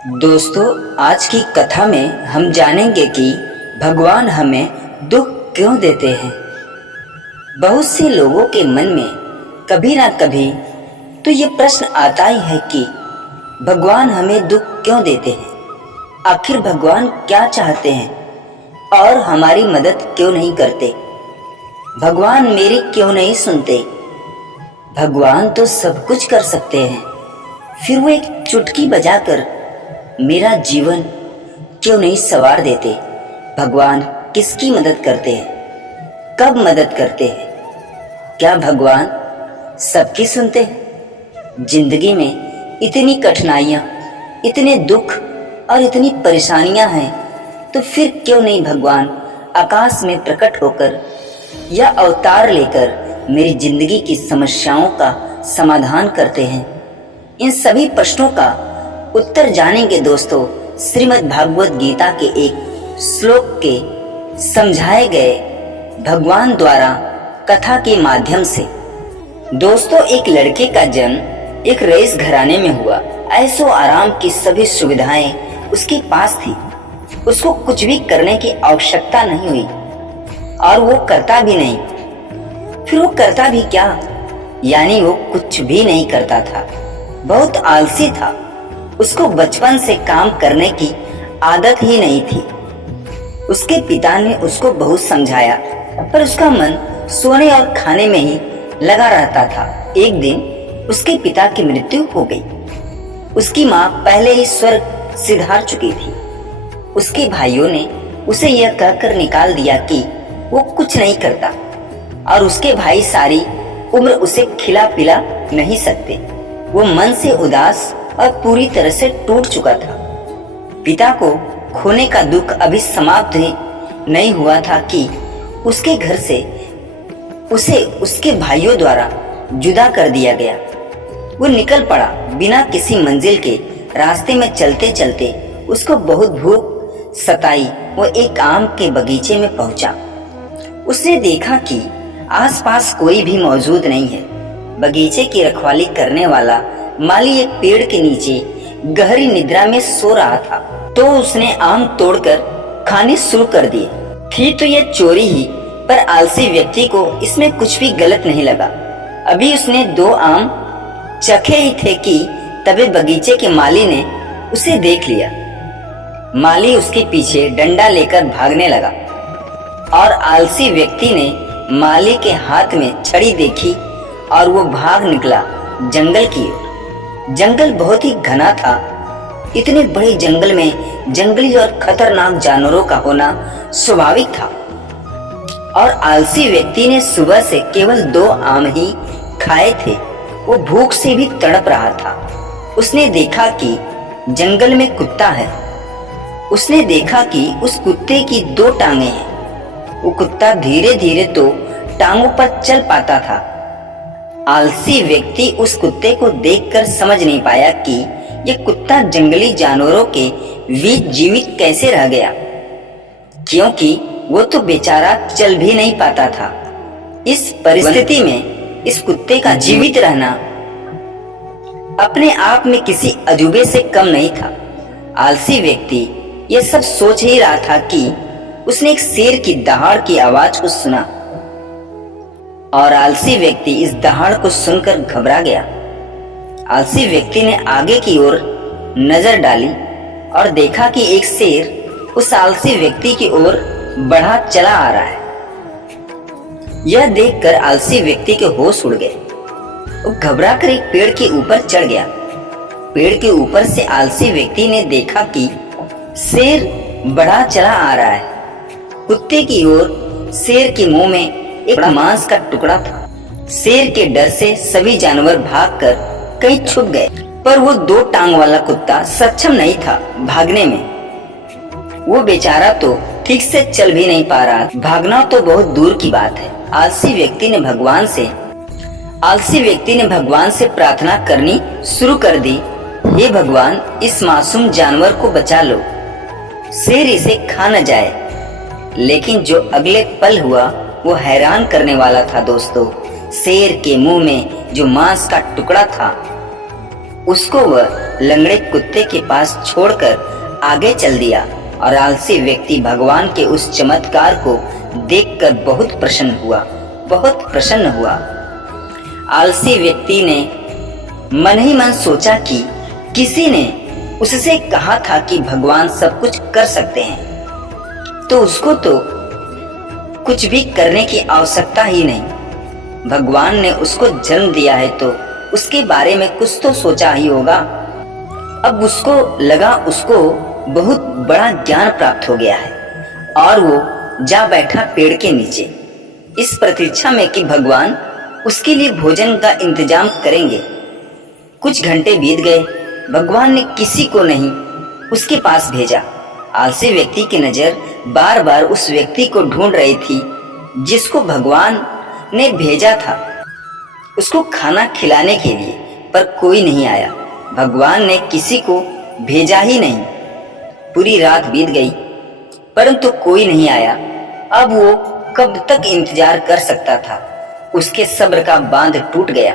दोस्तों, आज की कथा में हम जानेंगे कि भगवान हमें दुख क्यों देते हैं। बहुत से लोगों के मन में कभी ना कभी तो ये प्रश्न आता ही है कि भगवान हमें दुख क्यों देते हैं। आखिर भगवान क्या चाहते हैं और हमारी मदद क्यों नहीं करते। भगवान मेरी क्यों नहीं सुनते। भगवान तो सब कुछ कर सकते हैं, फिर वो एक चुटकी बजाकर मेरा जीवन क्यों नहीं संवार देते। भगवान किसकी मदद करते हैं, कब मदद करते हैं। क्या भगवान सबकी सुनते हैं। जिंदगी में इतनी कठिनाइयां, इतने दुख और इतनी परेशानियां हैं, तो फिर क्यों नहीं भगवान आकाश में प्रकट होकर या अवतार लेकर मेरी जिंदगी की समस्याओं का समाधान करते हैं। इन सभी प्रश्नों का उत्तर जानेंगे दोस्तों श्रीमद् भागवत गीता के एक श्लोक के समझाए गए भगवान द्वारा कथा के माध्यम से। दोस्तों, एक लड़के का जन्म एक रईस घराने में हुआ। ऐशो आराम की सभी सुविधाएं उसके पास थी। उसको कुछ भी करने की आवश्यकता नहीं हुई और वो करता भी नहीं। फिर वो करता भी क्या, यानी वो कुछ भी नहीं करता था। बहुत आलसी था। उसको बचपन से काम करने की आदत ही नहीं थी। उसके पिता ने उसको बहुत समझाया, पर उसका मन सोने और खाने में ही लगा रहता था। एक दिन उसके पिता की मृत्यु हो गई। उसकी माँ पहले ही स्वर्ग सिधार चुकी थी। उसके भाइयों ने उसे यह कहकर निकाल दिया कि वो कुछ नहीं करता और उसके भाई सारी उम्र उसे खिला पिला नहीं सकते। वो मन से उदास और पूरी तरह से टूट चुका था। पिता को खोने का दुख अभी समाप्त ही नहीं हुआ था कि उसके घर से उसे उसके भाइयों द्वारा जुदा कर दिया गया। वो निकल पड़ा। बिना किसी मंजिल के रास्ते में चलते चलते उसको बहुत भूख सताई। वो एक आम के बगीचे में पहुंचा। उसने देखा कि आसपास कोई भी मौजूद नहीं है। बगीचे की रखवाली करने वाला माली एक पेड़ के नीचे गहरी निद्रा में सो रहा था। तो उसने आम तोड़कर खाने शुरू कर दिए। थी तो ये चोरी ही, पर आलसी व्यक्ति को इसमें कुछ भी गलत नहीं लगा। अभी उसने 2 आम चखे ही थे कि तभी बगीचे के माली ने उसे देख लिया। माली उसके पीछे डंडा लेकर भागने लगा और आलसी व्यक्ति ने माली के हाथ में छड़ी देखी और वो भाग निकला जंगल की ओर। जंगल बहुत ही घना था। इतने बड़े जंगल में जंगली और खतरनाक जानवरों का होना स्वाभाविक था और आलसी व्यक्ति ने सुबह से केवल 2 आम ही खाए थे। वो भूख से भी तड़प रहा था। उसने देखा कि जंगल में कुत्ता है। उसने देखा कि उस कुत्ते की 2 टांगे हैं। वो कुत्ता धीरे धीरे तो टांगों पर चल पाता था। आलसी व्यक्ति उस कुत्ते को देखकर समझ नहीं पाया कि यह कुत्ता जंगली जानवरों के बीच जीवित कैसे रह गया, क्योंकि वो तो बेचारा चल भी नहीं पाता था। इस परिस्थिति में इस कुत्ते का जीवित रहना अपने आप में किसी अजूबे से कम नहीं था। आलसी व्यक्ति ये सब सोच ही रहा था कि उसने एक शेर की दहाड़ की आवाज को सुना और आलसी व्यक्ति इस दहाड़ को सुनकर घबरा गया। आलसी व्यक्ति ने आगे की ओर नजर डाली और देखा कि एक शेर उस आलसी व्यक्ति की ओर बढ़ा चला आ रहा है। यह देखकर आलसी व्यक्ति के होश उड़ गए। वो घबरा कर एक पेड़ के ऊपर चढ़ गया। पेड़ के ऊपर से आलसी व्यक्ति ने देखा कि शेर बढ़ा चला आ रहा है। कुत्ते की ओर शेर के मुंह में एक मांस का टुकड़ा था। शेर के डर से सभी जानवर भागकर कहीं छुप गए, पर वो 2 टांग वाला कुत्ता सक्षम नहीं था भागने में। वो बेचारा तो ठीक से चल भी नहीं पा रहा। भागना तो बहुत दूर की बात है। आलसी व्यक्ति ने भगवान से प्रार्थना करनी शुरू कर दी। हे भगवान, इस मासूम जानवर को बचा लो, शेर इसे खा न जाए। लेकिन जो अगले पल हुआ वो हैरान करने वाला था दोस्तों। शेर के मुंह में जो मांस का टुकड़ा था उसको वह लंगड़े कुत्ते के पास छोड़कर आगे चल दिया और आलसी व्यक्ति भगवान के उस चमत्कार को देखकर बहुत प्रसन्न हुआ। आलसी व्यक्ति ने मन ही मन सोचा कि किसी ने उससे कहा था कि भगवान सब कुछ कर सकते हैं, तो उसको तो कुछ भी करने की आवश्यकता ही नहीं। भगवान ने उसको जन्म दिया है तो उसके बारे में कुछ तो सोचा ही होगा। अब उसको लगा उसको बहुत बड़ा ज्ञान प्राप्त हो गया है और वो जा बैठा पेड़ के नीचे इस प्रतीक्षा में कि भगवान उसके लिए भोजन का इंतजाम करेंगे। कुछ घंटे बीत गए, भगवान ने किसी को नहीं उसके पास भेजा। आलसी व्यक्ति की नजर बार बार उस व्यक्ति को ढूंढ रही थी जिसको भगवान ने भेजा था उसको खाना खिलाने के लिए, पर कोई नहीं आया। भगवान ने किसी को भेजा ही नहीं। पूरी रात बीत गई परंतु कोई नहीं आया। अब वो कब तक इंतजार कर सकता था। उसके सब्र का बांध टूट गया।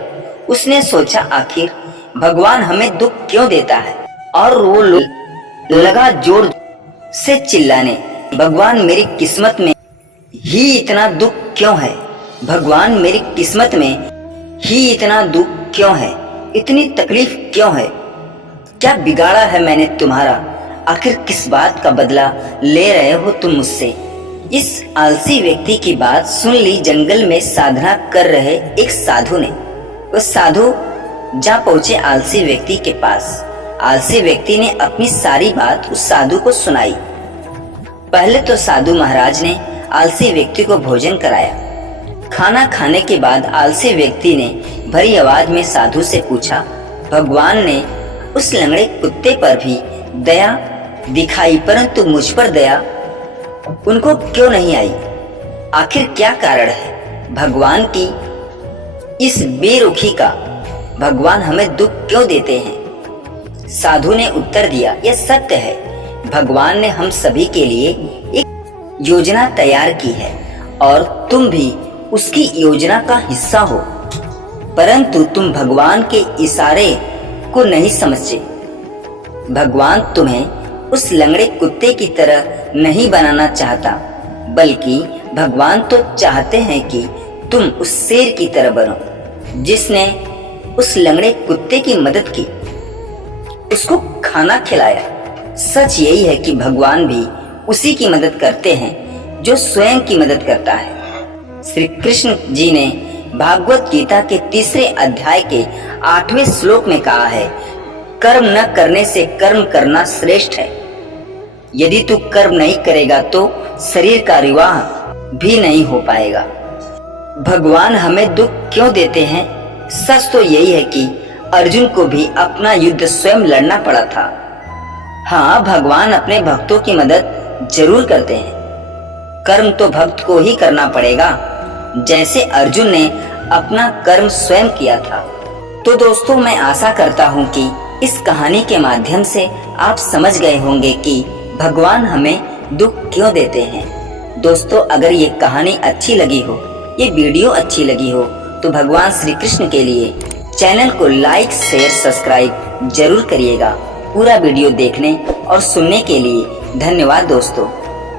उसने सोचा आखिर भगवान हमें दुख क्यों देता है, और वो लगा जोर से चिल्लाने, भगवान मेरी किस्मत में ही इतना दुख क्यों है? भगवान मेरी किस्मत में ही इतना दुख क्यों है? इतनी तकलीफ क्यों है? क्या बिगाड़ा है मैंने तुम्हारा? आखिर किस बात का बदला ले रहे हो तुम मुझसे? इस आलसी व्यक्ति की बात सुन ली जंगल में साधना कर रहे एक साधु ने। वह साधु जा पहुंचे आलसी व्यक्ति के पास। आलसी व्यक्ति ने अपनी सारी बात उस साधु को सुनाई। पहले तो साधु महाराज ने आलसी व्यक्ति को भोजन कराया। खाना खाने के बाद आलसी व्यक्ति ने भरी आवाज में साधु से पूछा, भगवान ने उस लंगड़े कुत्ते पर भी दया दिखाई परंतु मुझ पर दया उनको क्यों नहीं आई? आखिर क्या कारण है भगवान की इस बेरुखी का? भगवान हमें दुख क्यों देते हैं? साधु ने उत्तर दिया, यह सत्य है, भगवान ने हम सभी के लिए एक योजना तैयार की है और तुम भी उसकी योजना का हिस्सा हो, परंतु तुम भगवान के इशारे को नहीं समझे। भगवान तुम्हें उस लंगड़े कुत्ते की तरह नहीं बनाना चाहता, बल्कि भगवान तो चाहते हैं कि तुम उस शेर की तरह बनो जिसने उस लंगड़े कुत्ते की मदद की, उसको खाना खिलाया। सच यही है कि भगवान भी उसी की मदद करते हैं जो स्वयं की मदद करता है। श्री कृष्ण जी ने भागवत गीता के 3 अध्याय के 8वें श्लोक में कहा है, कर्म न करने से कर्म करना श्रेष्ठ है। यदि तू कर्म नहीं करेगा तो शरीर का विवाह भी नहीं हो पाएगा। भगवान हमें दुख क्यों देते हैं? सच तो यही है कि अर्जुन को भी अपना युद्ध स्वयं लड़ना पड़ा था। हाँ, भगवान अपने भक्तों की मदद जरूर करते हैं। कर्म तो भक्त को ही करना पड़ेगा, जैसे अर्जुन ने अपना कर्म स्वयं किया था। तो दोस्तों, मैं आशा करता हूँ कि इस कहानी के माध्यम से आप समझ गए होंगे कि भगवान हमें दुख क्यों देते हैं। दोस्तों, अगर ये कहानी अच्छी लगी हो, ये वीडियो अच्छी लगी हो, तो भगवान श्री कृष्ण के लिए चैनल को लाइक शेयर सब्सक्राइब जरूर करिएगा। पूरा वीडियो देखने और सुनने के लिए धन्यवाद दोस्तों।